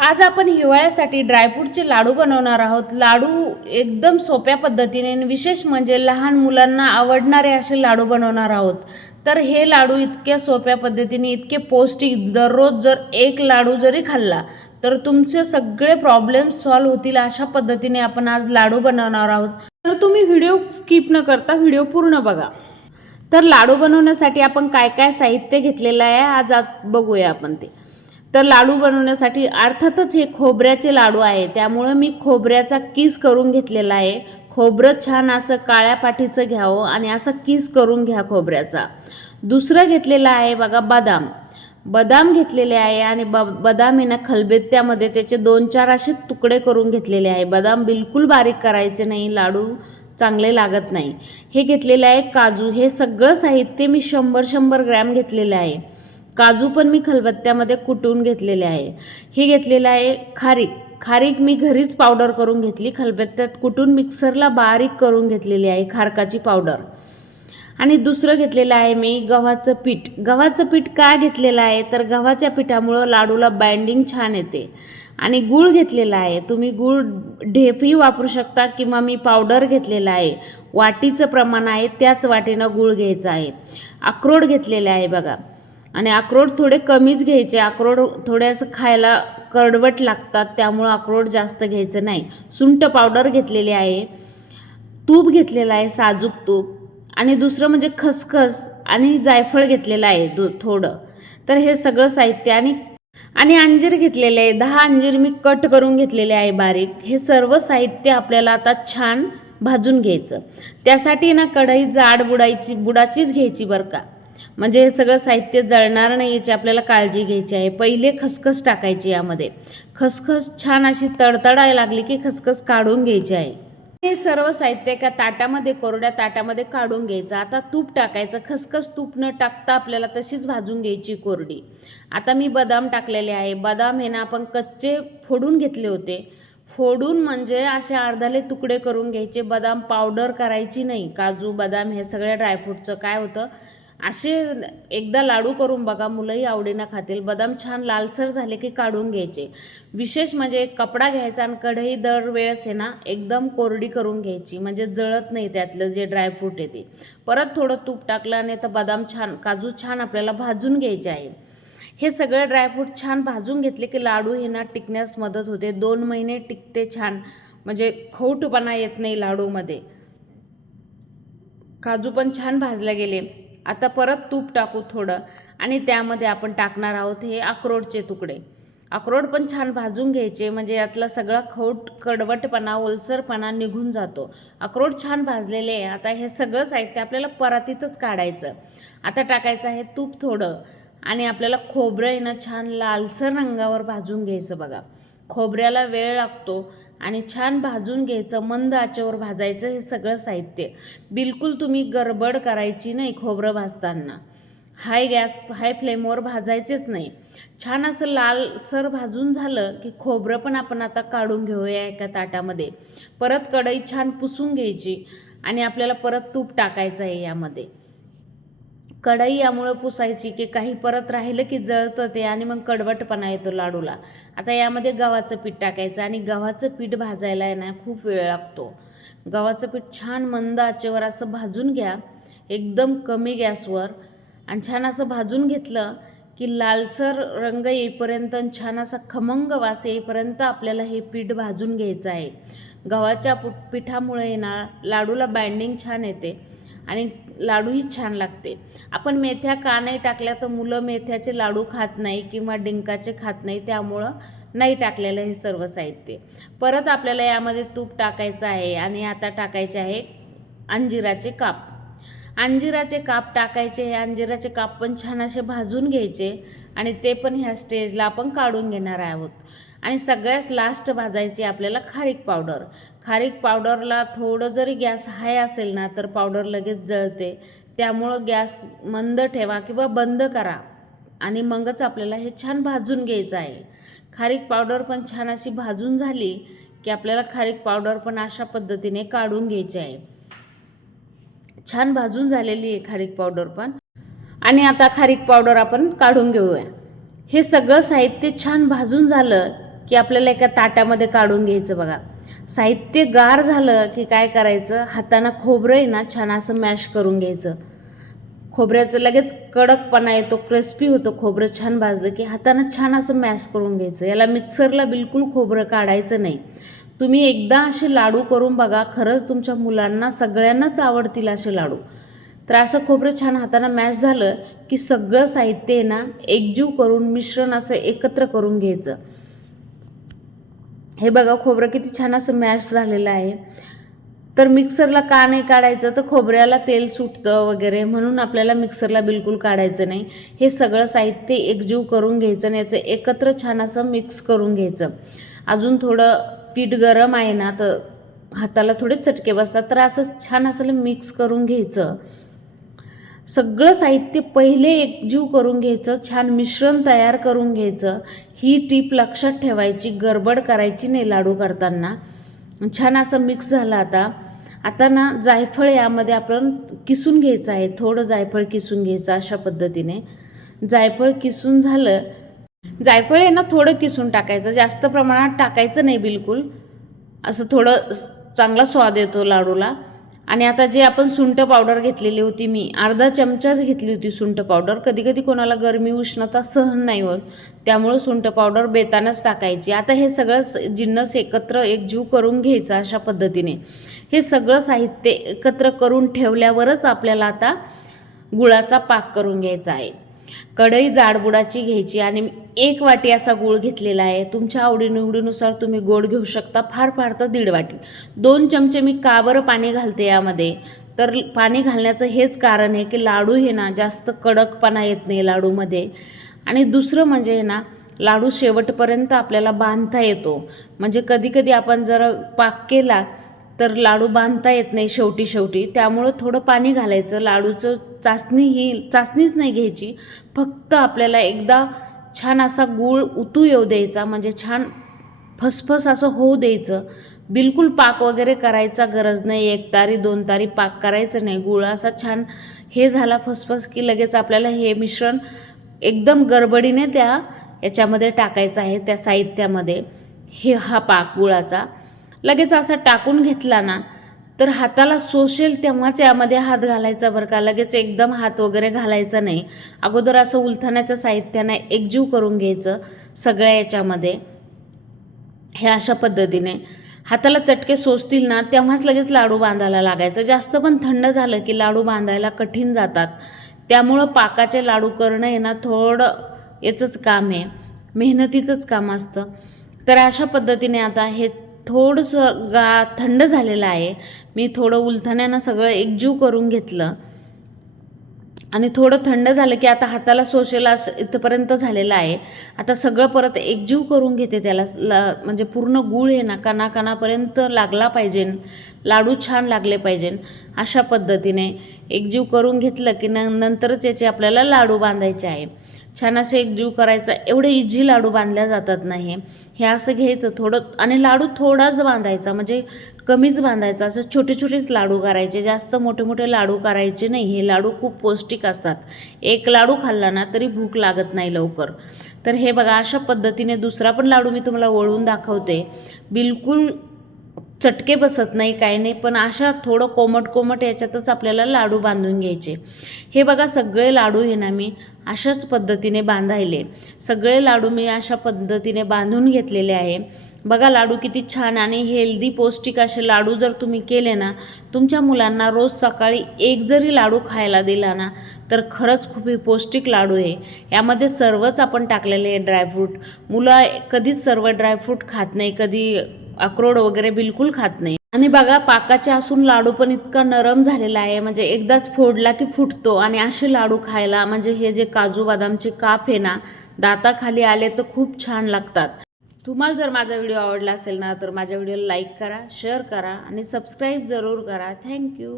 आज आपण हिवाळ्यासाठी ड्रायफ्रूटचे लाडू बनवणार आहोत. लाडू एकदम सोप्या पद्धतीने आणि विशेष म्हणजे लहान मुलांना आवडणारे असे लाडू बनवणार आहोत. तर हे लाडू इतक्या सोप्या पद्धतीने इतके पौष्टिक दररोज जर एक लाडू जरी खाल्ला तर तुमचे सगळे प्रॉब्लेम सॉल्व्ह होतील अशा पद्धतीने आपण आज लाडू बनवणार आहोत. तर तुम्ही व्हिडिओ स्किप न करता व्हिडिओ पूर्ण बघा. तर लाडू बनवण्यासाठी आपण काय काय साहित्य घेतलेलं आहे आज बघूया आपण ते. तर लाडू बनवण्यासाठी अर्थातच हे खोबऱ्याचे लाडू आहे. त्यामुळं मी खोबऱ्याचा किस करून घेतलेला आहे. खोबरं छान असं काळ्या पाठीचं घ्यावं आणि असं किस करून घ्या खोबऱ्याचा. दुसरं घेतलेलं आहे बघा बदाम. बदाम घेतलेले आहे आणि ब बदाम हे ना खलबेत्यामध्ये त्याचे दोन चार असे तुकडे करून घेतलेले आहे. बदाम बिलकुल बारीक करायचे नाही लाडू चांगले लागत नाही. हे घेतलेले आहे काजू. हे सगळं साहित्य मी शंभर शंभर ग्रॅम घेतलेले आहे. काजू पण मी खलबत्त्यामध्ये कुटून घेतलेले आहे. हे घेतलेलं आहे खारीक. खारीक मी घरीच पावडर करून घेतली. खलबत्त्यात कुटून मिक्सरला बारीक करून घेतलेली आहे खारकाची पावडर. आणि दुसरं घेतलेलं आहे मी गव्हाचं पीठ. गव्हाचं पीठ का घेतलेलं आहे? तर गव्हाच्या पिठामुळं लाडूला बाइंडिंग छान येते. आणि गूळ घेतलेला आहे. तुम्ही गूळ ढेपही वापरू शकता किंवा मी पावडर घेतलेला आहे. वाटीचं प्रमाण आहे त्याच वाटीनं गूळ घ्यायचं आहे. अक्रोड घेतलेलं आहे बघा. आणि अक्रोड थोडे कमीच घ्यायचे. अक्रोड थोडे असं खायला कडवट लागतात त्यामुळं अक्रोड जास्त घ्यायचं नाही. सुंठ पावडर घेतलेली आहे. तूप घेतलेलं आहे साजूक तूप. आणि दुसरं म्हणजे खसखस आणि जायफळ घेतलेलं आहे दो थोडं. तर हे सगळं साहित्य आणि आणि अंजीर घेतलेले आहे. दहा अंजीर मी कट करून घेतलेले आहे बारीक. हे सर्व साहित्य आपल्याला आता छान भाजून घ्यायचं. त्यासाठी ना कढई जाड बुडायची बुडाचीच घ्यायची बरं का. म्हणजे हे सगळं साहित्य जळणार नाही याची आपल्याला काळजी घ्यायची आहे. पहिले खसखस टाकायची यामध्ये. खसखस छान अशी तडतडायला लागली की खसखस काढून घ्यायची आहे. हे सर्व साहित्य एका ताटामध्ये कोरड्या ताटामध्ये काढून घ्यायचं. आता तूप टाकायचं. खसखस तूप न टाकता आपल्याला तशीच भाजून घ्यायची कोरडी. आता मी बदाम टाकलेले आहे. बदाम हे ना आपण कच्चे फोडून घेतले होते. फोडून म्हणजे असे अर्धाले तुकडे करून घ्यायचे. बदाम पावडर करायची नाही. काजू बदाम हे सगळ्या ड्रायफ्रूटचं काय होतं? असे एकदा लाडू करून बघा मुलंही आवडीनं खातील. बदाम छान लालसर झाले की काढून घ्यायचे. विशेष म्हणजे एक कपडा घ्यायचा आणि कढई दरवेळेस आहे ना एकदम कोरडी करून घ्यायची. म्हणजे जळत नाही त्यातलं जे ड्रायफ्रूट आहे ते. परत थोडं तूप टाकलं आणि तर बदाम छान काजू छान आपल्याला भाजून घ्यायचे आहे. हे सगळे ड्रायफ्रूट छान भाजून घेतले की लाडू हे ना टिकण्यास मदत होते. दोन महिने टिकते छान. म्हणजे खोटपणा येत नाही लाडूमध्ये. काजू पण छान भाजले गेले. आता परत तूप टाकू थोडं आणि त्यामध्ये आपण टाकणार आहोत हे अक्रोडचे तुकडे. अक्रोड पण छान भाजून घ्यायचे म्हणजे यातला सगळा खोट कडवटपणा ओलसरपणा निघून जातो. अक्रोड छान भाजलेले आहे. आता हे सगळं साहित्य आपल्याला परातीतच काढायचं. आता टाकायचं आहे तूप थोडं आणि आपल्याला खोबरं आहे ना छान लालसर रंगावर भाजून घ्यायचं बघा. खोबऱ्याला वेळ लागतो. आणि छान भाजून घ्यायचं मंद आचेवर भाजायचं हे सगळं साहित्य. बिलकुल तुम्ही गडबड करायची नाही खोबरं भाजताना. हाय गॅस हाय फ्लेमवर भाजायचेच नाही. छान असं लालसर भाजून झालं की खोबरं पण आपण आता काढून घेऊया एका ताटामध्ये. परत कढई छान पुसून घ्यायची आणि आपल्याला परत तूप टाकायचं आहे यामध्ये. कढई यामुळं पुसायची की काही परत राहिलं की जळतं ते आणि मग कडवटपणा येतो लाडूला. आता यामध्ये गव्हाचं पीठ टाकायचं आणि गव्हाचं पीठ भाजायला आहे ना खूप वेळ लागतो. गव्हाचं पीठ छान मंद आचेवर असं भाजून घ्या. एकदम कमी गॅसवर. आणि छान असं भाजून घेतलं की लालसर रंग येईपर्यंत आणि छान असा खमंग वास येईपर्यंत आपल्याला हे पीठ भाजून घ्यायचं आहे. गव्हाच्या पुट पिठामुळे ना लाडूला बाइंडिंग छान येते. आणि लाडूही छान लागते. आपण मेथ्या का नाही टाकल्या तर मुलं मेथ्याचे लाडू खात नाही किंवा डिंकाचे खात नाही त्यामुळं नाही टाकलेलं हे सर्व साहित्य. परत आपल्याला यामध्ये तूप टाकायचं आहे आणि आता टाकायचे आहे अंजिराचे काप. अंजिराचे काप टाकायचे हे अंजिराचे काप पण छान असे भाजून घ्यायचे आणि ते पण ह्या स्टेजला आपण काढून घेणार आहोत. आणि सगळ्यात लास्ट भाजायची आपल्याला खारीक पावडर खारीक पावडरला थोडं जरी गॅस हाय असेल ना तर पावडर लगेच जळते. त्यामुळं गॅस मंद ठेवा किंवा बंद करा. आणि मगच आपल्याला हे छान भाजून घ्यायचं आहे. खारीक पावडर पण छान अशी भाजून झाली की आपल्याला खारीक पावडर पण अशा पद्धतीने काढून घ्यायची आहे. छान भाजून झालेली आहे खारीक पावडर पण. आणि आता खारीक पावडर आपण काढून घेऊया. हे सगळं साहित्य छान भाजून झालं की आपल्याला एका ताटामध्ये काढून घ्यायचं बघा. साहित्य गार झालं की काय करायचं? हातानं खोबरं आहे ना छान असं मॅश करून घ्यायचं. खोबऱ्याचं लगेच कडकपणा येतो क्रिस्पी होतं. खोबरं छान भाजलं की हातानं छान असं मॅश करून घ्यायचं. याला मिक्सरला बिलकुल खोबरं काढायचं नाही. तुम्ही एकदा असे लाडू करून बघा खरंच तुमच्या मुलांना सगळ्यांनाच आवडतील असे लाडू. तर असं खोबरं छान हातानं मॅश झालं की सगळं साहित्य आहे ना एकजीव करून मिश्रण असं एकत्र करून घ्यायचं. हे बघा खोबरं किती छान असं मॅश झालेलं आहे. तर मिक्सरला का नाही काढायचं? तर खोबऱ्याला तेल सुटतं वगैरे म्हणून आपल्याला मिक्सरला बिलकुल काढायचं नाही. हे सगळं साहित्य एकजीव करून घ्यायचं आणि याचं एकत्र छान असं मिक्स करून घ्यायचं. अजून थोडं पीठ गरम आहे ना तर हाताला थोडे चटके बसतात तर असं छान असं मिक्स करून घ्यायचं. सगळं साहित्य पहिले एकजीव करून घ्यायचं छान मिश्रण तयार करून घ्यायचं. ही टीप लक्षात ठेवायची गडबड करायची नाही लाडू करताना. छान असं मिक्स झालं आता. आता ना जायफळ यामध्ये आपण किसून घ्यायचं आहे. थोडं जायफळ किसून घ्यायचं अशा पद्धतीने. जायफळ किसून झालं. जायफळ आहे ना थोडं किसून टाकायचं. जास्त प्रमाणात टाकायचं नाही बिलकुल. असं थोडं चांगला स्वाद येतो लाडूला. आणि आता जे आपण सुंठ पावडर घेतलेली होती मी अर्धा चमचाच घेतली होती सुंठ पावडर. कधी कधी कोणाला गरमी उष्णता सहन नाही होत त्यामुळं सुंठ पावडर बेतानच टाकायची. आता हे सगळं स- जिन्नस एकत्र एकजीव करून घ्यायचं अशा पद्धतीने. हे सगळं साहित्य एकत्र करून ठेवल्यावरच आपल्याला आता गुळाचा पाक करून घ्यायचा आहे. कढई जाडबुडाची घ्यायची आणि एक वाटी असा गूळ घेतलेला आहे. तुमच्या आवडीनिवडीनुसार तुम्ही गोड घेऊ शकता. फार फार तर दीड वाटी. दोन चमचे मी का बरं पाणी घालते यामध्ये? तर पाणी घालण्याचं हेच कारण आहे की लाडू हे ना जास्त कडकपणा येत नाही लाडूमध्ये. आणि दुसरं म्हणजे आहे ना लाडू शेवटपर्यंत आपल्याला बांधता येतो. म्हणजे कधीकधी आपण जर पाक केला तर लाडू बांधता येत नाही शेवटी शेवटी. त्यामुळं थोडं पाणी घालायचं. लाडूचं चाचणी ही चाचणीच नाही घ्यायची. फक्त आपल्याला एकदा छान असा गूळ उतू येऊ द्यायचा. म्हणजे छान फसफस असं होऊ द्यायचं. बिलकुल पाक वगैरे करायचा गरज नाही. एक तारी दोन तारी पाक करायचं नाही. गुळ असा छान हे झाला फसफस की लगेच आपल्याला हे मिश्रण एकदम गडबडीने त्या याच्यामध्ये टाकायचं आहे त्या साहित्यामध्ये. हे हा पाक गुळाचा. लगेच असा टाकून घेतला ना तर हाताला सोशेल तेव्हाच यामध्ये हात घालायचा बरं का. लगेच एकदम हात वगैरे घालायचा नाही. अगोदर असं उलथण्याचं साहित्याने एकजीव करून घ्यायचं सगळ्या याच्यामध्ये. हे अशा पद्धतीने. हाताला चटके सोसतील ना तेव्हाच लगेच लाडू बांधायला लागायचं. जास्त पण थंड झालं की लाडू बांधायला कठीण जातात. त्यामुळं पाकाचे लाडू करणं हे ना थोडं याचंच काम आहे. मेहनतीचंच काम असतं. तर अशा पद्धतीने आता हे थोडंसं गा थंड झालेलं आहे. मी थोडं उलथण्यानं सगळं एकजीव करून घेतलं. आणि थोडं थंड झालं की आता हाताला सोशेला असं इथंपर्यंत झालेलं आहे. आता सगळं परत एकजीव करून घेते त्याला. ल म्हणजे पूर्ण गूळ हे ना कानाकानापर्यंत लागला पाहिजे. लाडू छान लागले पाहिजे. अशा पद्धतीने एकजीव करून घेतलं की न नंतरच याचे आपल्याला लाडू बांधायचे आहे. छान असे एकजीव करायचा. एवढे इझी लाडू बांधल्या जातात नाही. हे असं घ्यायचं थोडं आणि लाडू थोडाच बांधायचा म्हणजे कमीच बांधायचा. असं छोटे छोटेच लाडू करायचे जास्त मोठे मोठे लाडू करायचे नाही. हे लाडू खूप पौष्टिक असतात. एक लाडू खाल्ला ना तरी भूक लागत नाही लवकर. तर हे बघा अशा पद्धतीने दुसरा पण लाडू मी तुम्हाला वळून दाखवते. बिलकुल चटके बसत नाही काही नाही. पण अशा थोडं कोमट कोमट याच्यातच आपल्याला लाडू बांधून घ्यायचे. हे बघा सगळे लाडू हे ना मी अशाच पद्धतीने बांधायले. सगळे लाडू मी अशा पद्धतीने बांधून घेतलेले आहे. बघा लाडू किती छान आणि हेल्दी पौष्टिक असे लाडू जर तुम्ही केले ना तुमच्या मुलांना रोज सकाळी एक जरी लाडू खायला दिला ना तर खरंच खूप हे पौष्टिक लाडू आहे. यामध्ये सर्वच आपण टाकलेले आहे ड्रायफ्रूट. मुलं कधीच सर्व ड्रायफ्रूट खात नाही कधी अक्रोड वगैरे बिलकुल खात नाही. आणि बघा पाकाचे असून लाडू पण इतका नरम झालेला आहे. म्हणजे एकदाच फोडला की फुटतो. आणि असे लाडू खायला म्हणजे हे जे काजू बदामचे काप आहे ना दाताखाली आले तर खूप छान लागतात. तुम्हाला जर माझा व्हिडिओ आवडला असेल ना तर माझ्या व्हिडिओला लाईक करा शेअर करा आणि सबस्क्राईब जरूर करा. थँक्यू.